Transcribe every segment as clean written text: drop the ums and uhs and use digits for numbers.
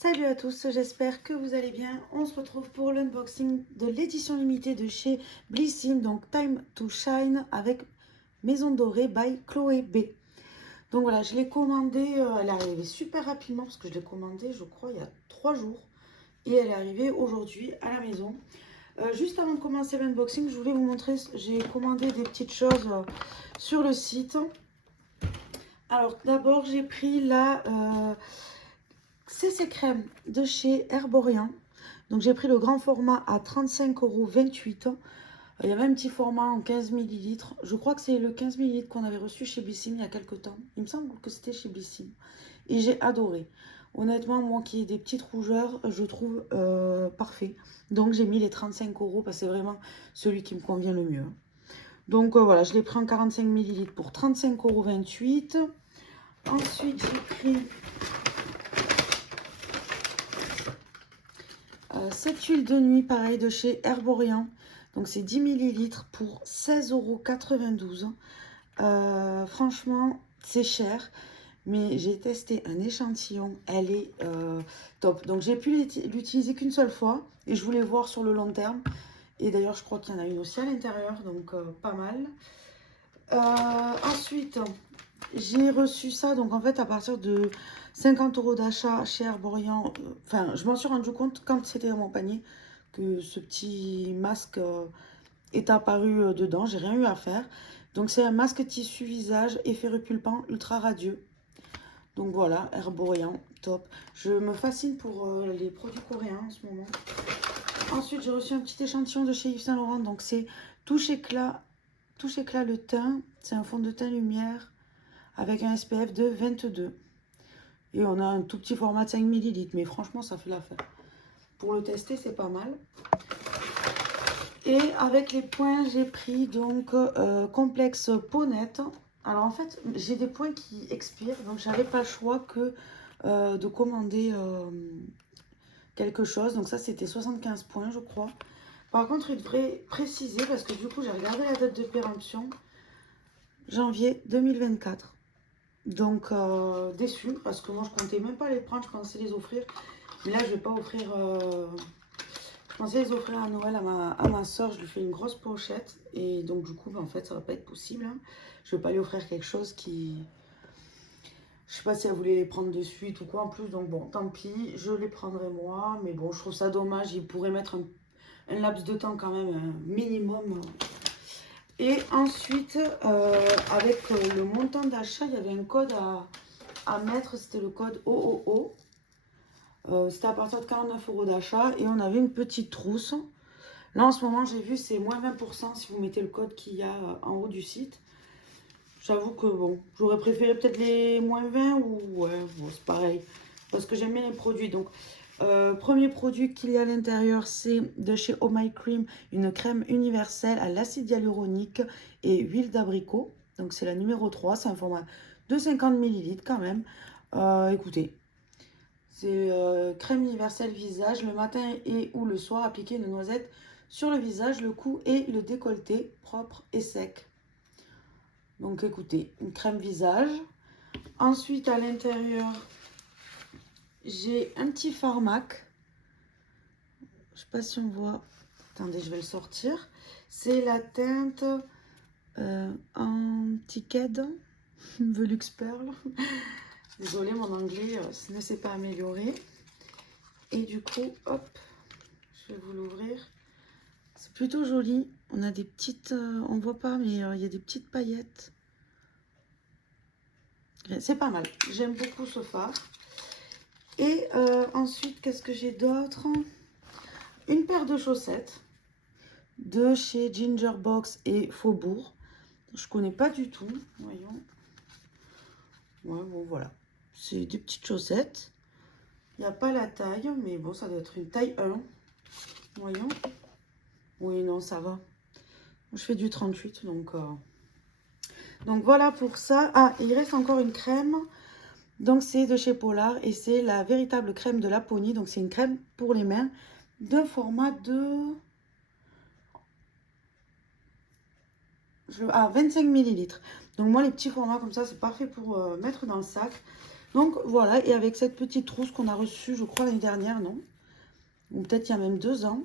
Salut à tous, j'espère que vous allez bien. On se retrouve pour l'unboxing de l'édition limitée de chez Blissim, donc Time to Shine avec Maison Dorée by Chloé B. Donc voilà, je l'ai commandé, elle est arrivée super rapidement parce que je l'ai commandé, je crois, il y a 3 jours. Et elle est arrivée aujourd'hui à la maison. Juste avant de commencer l'unboxing, je voulais vous montrer, j'ai commandé des petites choses sur le site. Alors d'abord, j'ai pris la CC Crème de chez Herborian. Donc j'ai pris le grand format à 35,28 €. Il y avait un petit format en 15 millilitres. Je crois que c'est le 15 millilitres qu'on avait reçu chez Blissim il y a quelques temps. Il me semble que c'était chez Blissim. Et j'ai adoré. Honnêtement, moi qui ai des petites rougeurs, je trouve parfait. Donc j'ai mis les 35 € parce que c'est vraiment celui qui me convient le mieux. Donc voilà, je l'ai pris en 45 millilitres pour 35,28 €. Ensuite, j'ai pris cette huile de nuit, pareil, de chez Herborian. Donc c'est 10 millilitres pour 16,92 €. Franchement, c'est cher. Mais j'ai testé un échantillon. Elle est top. Donc j'ai pu l'utiliser qu'une seule fois. Et je voulais voir sur le long terme. Et d'ailleurs, je crois qu'il y en a une aussi à l'intérieur. Donc pas mal. Ensuite, j'ai reçu ça. Donc en fait, à partir de 50 € d'achat chez Herborian. Enfin, je m'en suis rendu compte quand c'était dans mon panier que ce petit masque est apparu dedans. J'ai rien eu à faire. Donc c'est un masque tissu visage, effet repulpant, ultra radieux. Donc voilà, Herborian, top. Je me fascine pour les produits coréens en ce moment. Ensuite, j'ai reçu un petit échantillon de chez Yves Saint Laurent. Donc c'est Touche Éclat le teint. C'est un fond de teint lumière avec un SPF de 22. Et on a un tout petit format de 5 millilitres. Mais franchement, ça fait l'affaire. Pour le tester, c'est pas mal. Et avec les points, j'ai pris donc complexe peau nette. Alors en fait, j'ai des points qui expirent, donc j'avais pas le choix que de commander quelque chose. Donc ça, c'était 75 points, je crois. Par contre, il devrait préciser, parce que du coup, j'ai regardé la date de péremption, janvier 2024. Donc déçue, parce que moi, je comptais même pas les prendre, je pensais les offrir. Mais là, je vais pas offrir... Je pensais les offrir à Noël à ma soeur, je lui fais une grosse pochette. Et donc du coup, en fait, ça va pas être possible. Hein. Je vais pas lui offrir quelque chose qui... Je sais pas si elle voulait les prendre de suite ou quoi en plus. Donc bon, tant pis, je les prendrai moi. Mais bon, je trouve ça dommage. Il pourrait mettre un laps de temps quand même, un minimum. Et ensuite, avec le montant d'achat, il y avait un code à mettre. C'était le code OOO. C'était à partir de 49 € d'achat. Et on avait une petite trousse. Là, en ce moment, j'ai vu, c'est moins 20% si vous mettez le code qu'il y a en haut du site. J'avoue que, bon, j'aurais préféré peut-être les moins 20 ou... Ouais, bon, c'est pareil. Parce que j'aime bien les produits. Donc, premier produit qu'il y a à l'intérieur, c'est de chez Oh My Cream, une crème universelle à l'acide hyaluronique et huile d'abricot. Donc, c'est la numéro 3. C'est un format de 50 millilitres quand même. Écoutez, c'est crème universelle visage le matin et ou le soir. Appliquer une noisette sur le visage, le cou et le décolleté, propre et sec. Donc écoutez, une crème visage. Ensuite, à l'intérieur, j'ai un petit pharmac. Je sais pas si on voit. Attendez, je vais le sortir. C'est la teinte Anti-Ked Velux Pearl. Désolée, mon anglais ne s'est pas amélioré. Et du coup, hop, je vais vous l'ouvrir. C'est plutôt joli. On a des petites... on voit pas, mais il y a des petites paillettes. C'est pas mal. J'aime beaucoup ce fard. Et ensuite, qu'est-ce que j'ai d'autre? Une paire de chaussettes de chez Gingerbox et Faubourg. Je connais pas du tout. Voyons. Ouais, bon, voilà. C'est des petites chaussettes. Il n'y a pas la taille, mais bon, ça doit être une taille 1. Voyons. Oui, non, ça va. Je fais du 38, donc voilà pour ça. Ah, il reste encore une crème. Donc c'est de chez Polar et c'est la véritable crème de Laponie. Donc c'est une crème pour les mains d'un format de 25 millilitres. Donc moi les petits formats comme ça c'est parfait pour mettre dans le sac. Donc voilà, et avec cette petite trousse qu'on a reçue, je crois, l'année dernière, non? Ou peut-être il y a même 2 ans.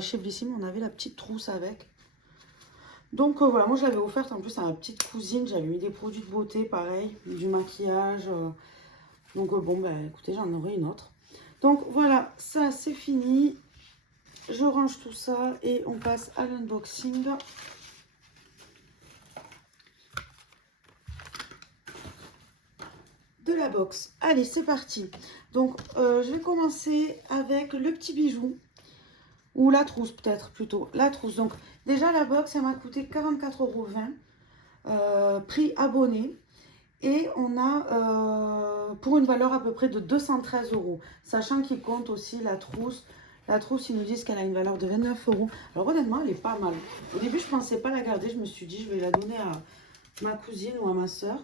Chez Blissim, on avait la petite trousse avec. Donc voilà, moi je l'avais offerte en plus à ma petite cousine. J'avais mis des produits de beauté, pareil, du maquillage. Donc bon, ben écoutez, j'en aurai une autre. Donc voilà, ça c'est fini. Je range tout ça et on passe à l'unboxing de la box. Allez, c'est parti. Donc je vais commencer avec le petit bijou. Ou la trousse peut-être plutôt. La trousse. Donc déjà la box, elle m'a coûté 44,20 €. Prix abonné. Et on a pour une valeur à peu près de 213 €. Sachant qu'il compte aussi la trousse. La trousse, ils nous disent qu'elle a une valeur de 29 €. Alors honnêtement, elle est pas mal. Au début, je pensais pas la garder. Je me suis dit, je vais la donner à ma cousine ou à ma soeur.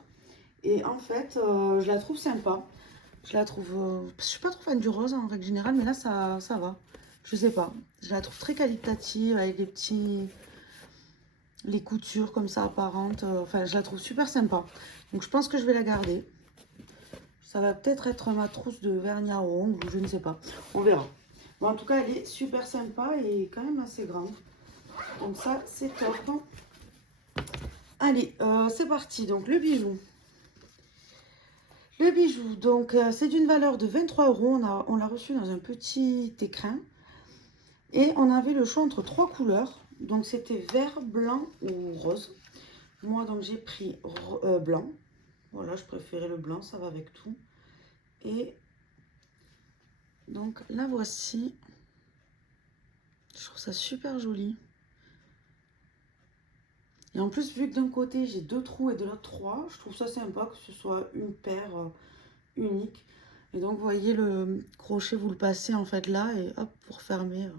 Et en fait, je la trouve sympa. Je la trouve... je suis pas trop fan du rose en règle générale, mais là, ça va. Je sais pas. Je la trouve très qualitative avec les petits... les coutures comme ça apparentes. Enfin, je la trouve super sympa. Donc, je pense que je vais la garder. Ça va peut-être être ma trousse de vernis à ongles ou je ne sais pas. On verra. Bon, en tout cas, elle est super sympa et quand même assez grande. Donc ça, c'est top. Allez, c'est parti. Donc, le bijou. Le bijou, donc c'est d'une valeur de 23 €. On l'a reçu dans un petit écrin. Et on avait le choix entre 3 couleurs. Donc c'était vert, blanc ou rose. Moi donc j'ai pris blanc. Voilà, je préférais le blanc, ça va avec tout. Et donc la voici. Je trouve ça super joli. Et en plus, vu que d'un côté j'ai 2 trous et de l'autre 3, je trouve ça sympa que ce soit une paire unique. Et donc vous voyez le crochet, vous le passez en fait là et hop, pour fermer.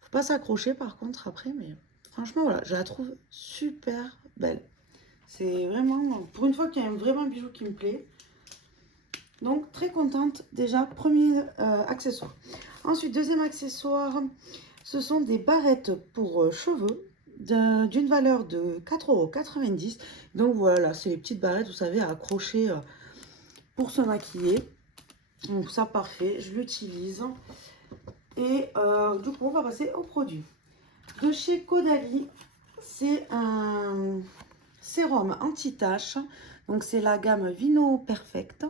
Faut pas s'accrocher par contre après, mais franchement voilà, je la trouve super belle. C'est vraiment, pour une fois qu'il y a vraiment un bijou qui me plaît. Donc très contente déjà, premier accessoire. Ensuite, deuxième accessoire, ce sont des barrettes pour cheveux d'une valeur de 4,90 €. Donc voilà, c'est les petites barrettes, vous savez, à accrocher pour se maquiller. Donc ça, parfait, je l'utilise. Et du coup, on va passer au produit. De chez Caudalie, c'est un sérum anti-tache. Donc c'est la gamme Vino Perfect.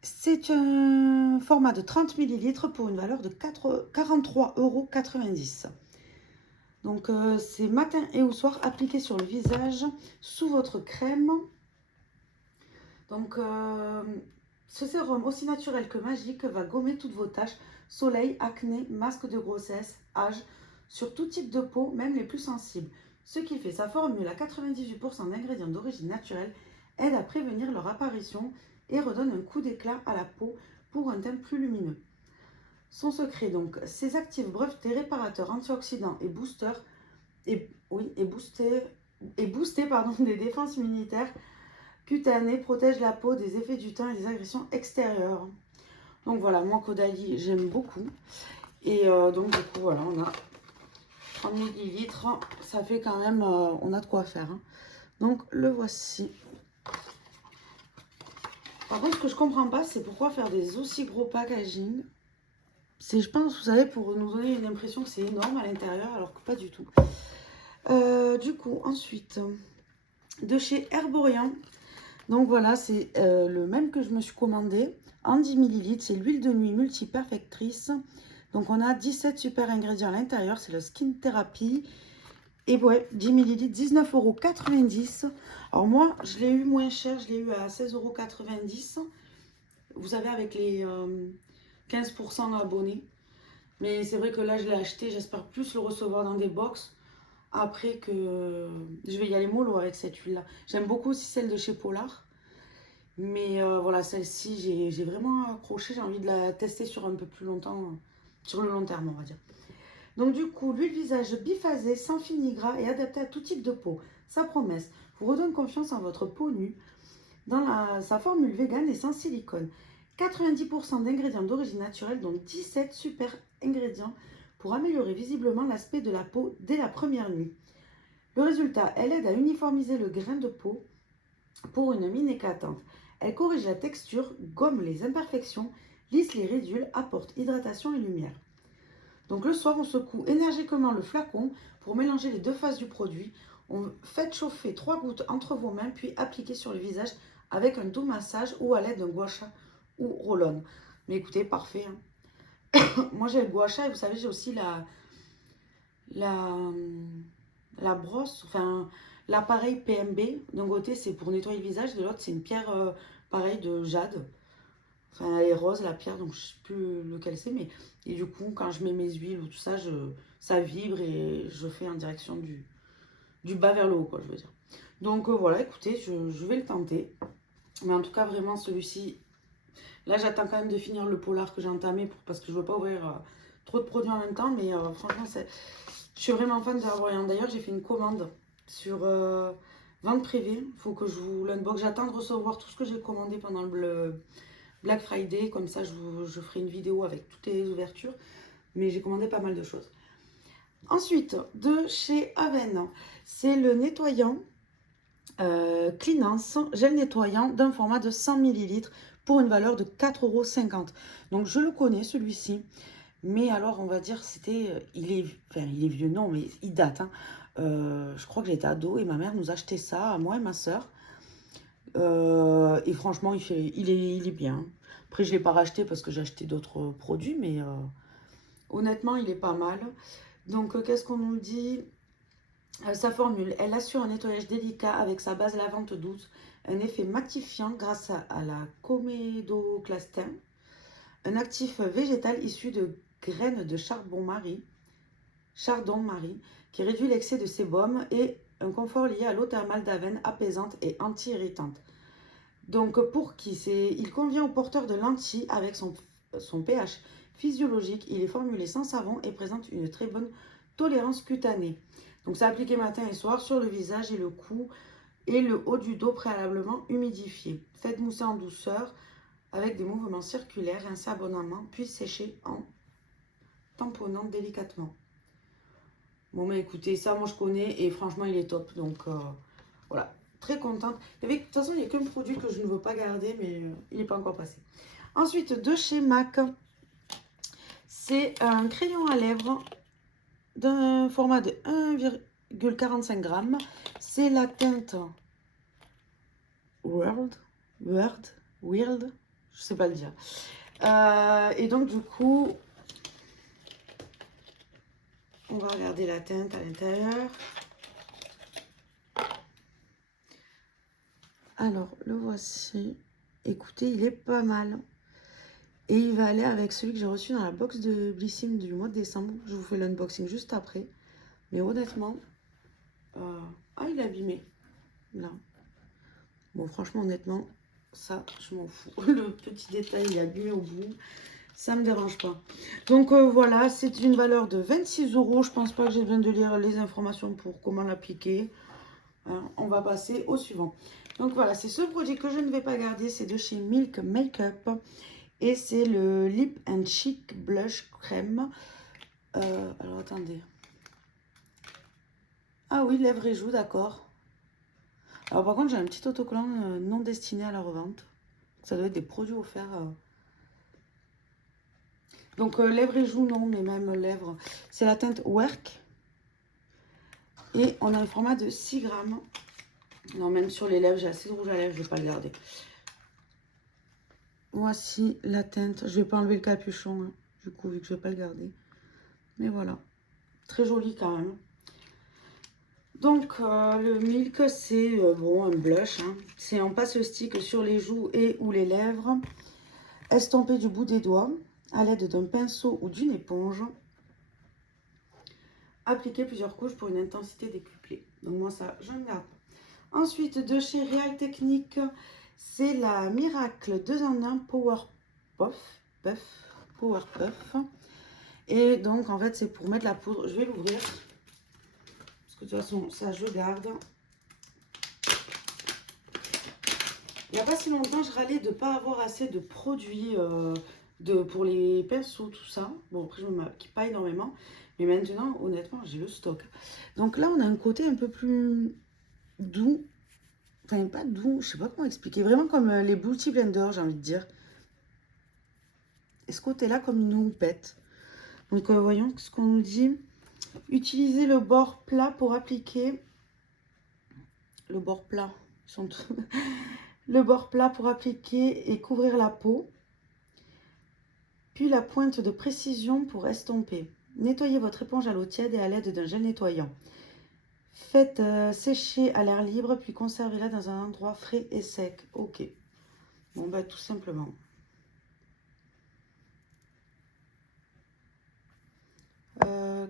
C'est un format de 30 ml pour une valeur de 43,90 €. Donc c'est matin et au soir appliqué sur le visage sous votre crème. Donc ce sérum aussi naturel que magique va gommer toutes vos taches, soleil, acné, masque de grossesse, âge, sur tout type de peau, même les plus sensibles. Ce qui fait sa formule à 98% d'ingrédients d'origine naturelle aide à prévenir leur apparition et redonne un coup d'éclat à la peau pour un teint plus lumineux. Son secret donc, ses actifs brevetés réparateurs antioxydants et boosters et booster des défenses immunitaires cutanées protègent la peau des effets du temps et des agressions extérieures. Donc voilà, moi Caudalie j'aime beaucoup. Et donc du coup voilà, on a 30 ml, ça fait quand même, on a de quoi faire. Hein. Donc le voici. Par contre, ce que je comprends pas, c'est pourquoi faire des aussi gros packaging. C'est, je pense, vous savez, pour nous donner une impression que c'est énorme à l'intérieur, alors que pas du tout. Du coup, ensuite, de chez Herborian. Donc voilà, c'est le même que je me suis commandé en 10 ml. C'est l'huile de nuit multi-perfectrice. Donc on a 17 super ingrédients à l'intérieur. C'est le Skin Therapy. Et ouais, 10 ml, 19,90 €. Alors moi, je l'ai eu moins cher. Je l'ai eu à 16,90 €. Vous savez, avec les 15% abonnés. Mais c'est vrai que là, je l'ai acheté. J'espère plus le recevoir dans des box. Après que je vais y aller mollo avec cette huile-là. J'aime beaucoup aussi celle de chez Polar. Mais voilà, celle-ci, j'ai vraiment accroché. J'ai envie de la tester sur un peu plus longtemps. Sur le long terme, on va dire. Donc du coup, l'huile visage biphasée, sans fini gras et adaptée à tout type de peau. Sa promesse vous redonne confiance en votre peau nue. Dans sa formule vegan et sans silicone. 90% d'ingrédients d'origine naturelle, dont 17 super ingrédients pour améliorer visiblement l'aspect de la peau dès la première nuit. Le résultat, elle aide à uniformiser le grain de peau pour une mine éclatante. Elle corrige la texture, gomme les imperfections, lisse les ridules, apporte hydratation et lumière. Donc le soir, on secoue énergiquement le flacon pour mélanger les deux faces du produit. On fait chauffer 3 gouttes entre vos mains, puis appliquez sur le visage avec un doux massage ou à l'aide d'un gua sha ou roll-on. Mais écoutez, parfait. Moi, j'ai le gua sha et vous savez, j'ai aussi la, la brosse, enfin l'appareil PMB. D'un côté, c'est pour nettoyer le visage, de l'autre, c'est une pierre pareil de jade. Enfin, elle est rose la pierre, donc je ne sais plus lequel c'est, mais et du coup, quand je mets mes huiles ou tout ça, ça vibre et je fais en direction du bas vers le haut, quoi, je veux dire. Donc voilà, écoutez, je vais le tenter. Mais en tout cas, vraiment, celui-ci, là, j'attends quand même de finir le polar que j'ai entamé parce que je ne veux pas ouvrir trop de produits en même temps, mais franchement, je suis vraiment fan de L'Oréal. D'ailleurs, j'ai fait une commande sur vente privée. Il faut que je vous l'unbox. J'attends de recevoir tout ce que j'ai commandé pendant le Black Friday. Comme ça, je ferai une vidéo avec toutes les ouvertures. Mais j'ai commandé pas mal de choses. Ensuite, de chez Aven, c'est le nettoyant Cleanance, gel nettoyant d'un format de 100 ml pour une valeur de 4,50 €. Donc, je le connais, celui-ci. Mais alors, on va dire, il est vieux, non, mais il date. Hein. Je crois que j'étais ado et ma mère nous achetait ça, à moi et ma soeur. Et franchement, il est bien. Après, je ne l'ai pas racheté parce que j'ai acheté d'autres produits, mais honnêtement, il est pas mal. Donc, qu'est-ce qu'on nous dit? Sa formule, elle assure un nettoyage délicat avec sa base lavante douce, un effet matifiant grâce à la comédoclastin, un actif végétal issu de graines de chardon-marie, qui réduit l'excès de sébum et un confort lié à l'eau thermale d'Aven apaisante et anti-irritante. Donc il convient aux porteurs de lentilles avec son pH physiologique. Il est formulé sans savon et présente une très bonne tolérance cutanée. Donc c'est appliqué matin et soir sur le visage et le cou et le haut du dos préalablement humidifié. Faites mousser en douceur avec des mouvements circulaires, rincez abondamment, puis sécher en tamponnant délicatement. Bon, mais écoutez, ça, moi, je connais et franchement, il est top. Donc, voilà, très contente. De toute façon, il n'y a qu'un produit que je ne veux pas garder, mais il n'est pas encore passé. Ensuite, de chez MAC, c'est un crayon à lèvres d'un format de 1,45 g. C'est la teinte Weird, je sais pas le dire. Et donc, du coup, on va regarder la teinte à l'intérieur. Alors, le voici. Écoutez, il est pas mal. Et il va aller avec celui que j'ai reçu dans la box de Blissim du mois de décembre. Je vous fais l'unboxing juste après. Mais honnêtement, ah, il est abîmé. Là. Bon, franchement, honnêtement, ça, je m'en fous. Le petit détail, il est abîmé au bout. Ça me dérange pas. Donc voilà, c'est une valeur de 26 €. Je pense pas que j'ai besoin de lire les informations pour comment l'appliquer. On va passer au suivant. Donc voilà, c'est ce produit que je ne vais pas garder. C'est de chez Milk Makeup. Et c'est le Lip and Cheek Blush Crème. Alors attendez. Ah oui, lèvres et joues, d'accord. Alors par contre, j'ai un petit autocollant non destiné à la revente. Ça doit être des produits offerts. Donc lèvres et joues, non, mais même lèvres. C'est la teinte Work. Et on a un format de 6 grammes. Non, même sur les lèvres, j'ai assez de rouge à lèvres, je ne vais pas le garder. Voici la teinte. Je ne vais pas enlever le capuchon, hein, du coup, vu que je ne vais pas le garder. Mais voilà. Très joli quand même. Donc, le Milk, c'est bon, un blush. Hein. C'est on passe le stick sur les joues et ou les lèvres. Estompé du bout des doigts à l'aide d'un pinceau ou d'une éponge. Appliquer plusieurs couches pour une intensité décuplée. Donc moi ça, je ne garde pas. Ensuite, de chez Real Technique, c'est la Miracle 2 en 1 Power Puff. Et donc en fait c'est pour mettre la poudre. Je vais l'ouvrir. Parce que de toute façon ça je garde. Il n'y a pas si longtemps je râlais de ne pas avoir assez de produits pour les pinceaux, tout ça. Bon après je ne me maquille pas énormément. Mais maintenant, honnêtement, j'ai le stock. Donc là, on a un côté un peu plus doux. Enfin, pas doux, je sais pas comment expliquer. Vraiment comme les Beauty Blender, j'ai envie de dire. Et ce côté-là comme une houppette. Donc, voyons ce qu'on nous dit. Utilisez le bord plat pour appliquer. Le bord plat. Le bord plat pour appliquer et couvrir la peau. Puis la pointe de précision pour estomper. Nettoyez votre éponge à l'eau tiède et à l'aide d'un gel nettoyant. Faites sécher à l'air libre, puis conservez-la dans un endroit frais et sec. Ok. Bon, bah tout simplement.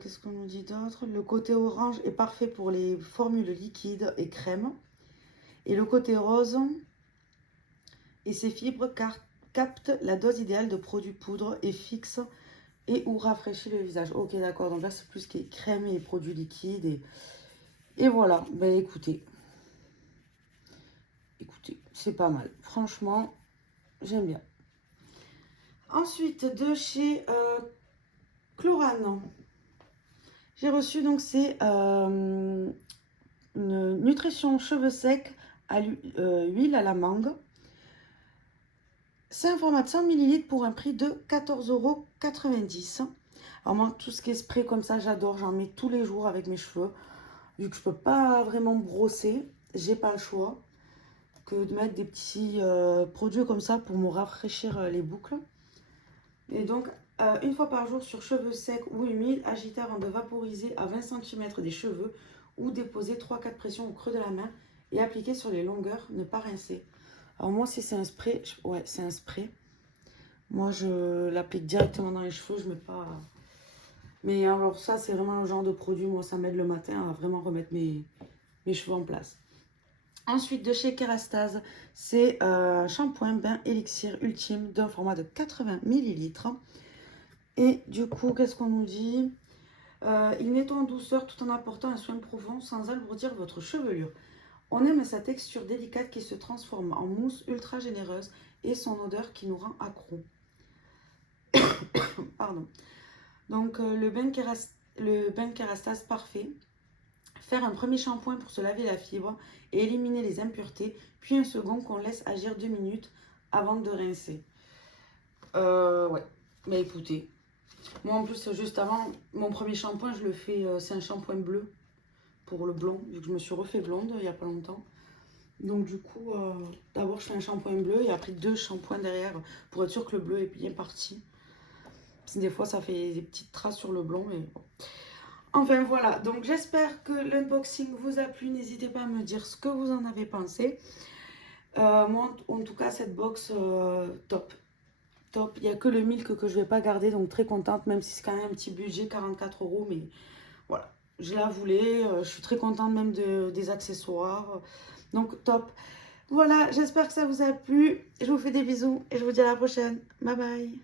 Qu'est-ce qu'on nous dit d'autre? Le côté orange est parfait pour les formules liquides et crème. Et le côté rose et ses fibres captent la dose idéale de produits poudre et fixe et ou rafraîchit le visage. Ok, d'accord. Donc là, c'est plus ce qui est crème et produits liquides. Et voilà. Ben écoutez, c'est pas mal. Franchement, j'aime bien. Ensuite, de chez Chlorane, j'ai reçu donc c'est une nutrition cheveux secs à huile à la mangue. C'est un format de 100 ml pour un prix de 14,90 €. Alors moi, tout ce qui est spray comme ça, j'adore. J'en mets tous les jours avec mes cheveux. Vu que je peux pas vraiment brosser, j'ai pas le choix que de mettre des petits produits comme ça pour me rafraîchir les boucles. Et donc, une fois par jour sur cheveux secs ou humides, agitez avant de vaporiser à 20 cm des cheveux ou déposer 3-4 pressions au creux de la main et appliquer sur les longueurs, ne pas rincer. Alors moi, si c'est un spray, ouais, c'est un spray. Moi, je l'applique directement dans les cheveux, je mets pas... Mais alors ça, c'est vraiment le genre de produit, moi, ça m'aide le matin à vraiment remettre mes cheveux en place. Ensuite, de chez Kerastase, c'est shampoing bain élixir ultime d'un format de 80 ml. Et du coup, qu'est-ce qu'on nous dit? Il nettoie en douceur tout en apportant un soin profond sans alourdir votre chevelure. On aime sa texture délicate qui se transforme en mousse ultra généreuse et son odeur qui nous rend accro. Pardon. Donc, le bain Kerastase parfait. Faire un premier shampoing pour se laver la fibre et éliminer les impuretés, puis un second qu'on laisse agir 2 minutes avant de rincer. Ouais, mais écoutez, moi en plus juste avant, mon premier shampoing je le fais, c'est un shampoing bleu pour le blond, vu que je me suis refait blonde il n'y a pas longtemps. Donc du coup, d'abord je fais un shampoing bleu et après 2 shampoings derrière pour être sûr que le bleu est bien parti. Parce que des fois ça fait des petites traces sur le blond, mais bon. Enfin voilà, donc j'espère que l'unboxing vous a plu. N'hésitez pas à me dire ce que vous en avez pensé. Moi, en tout cas, cette box, top. Top. Il n'y a que le milk que je ne vais pas garder, donc très contente, même si c'est quand même un petit budget, 44 €. Mais voilà, je la voulais. Je suis très contente même des accessoires. Donc top. Voilà, j'espère que ça vous a plu. Je vous fais des bisous et je vous dis à la prochaine. Bye bye.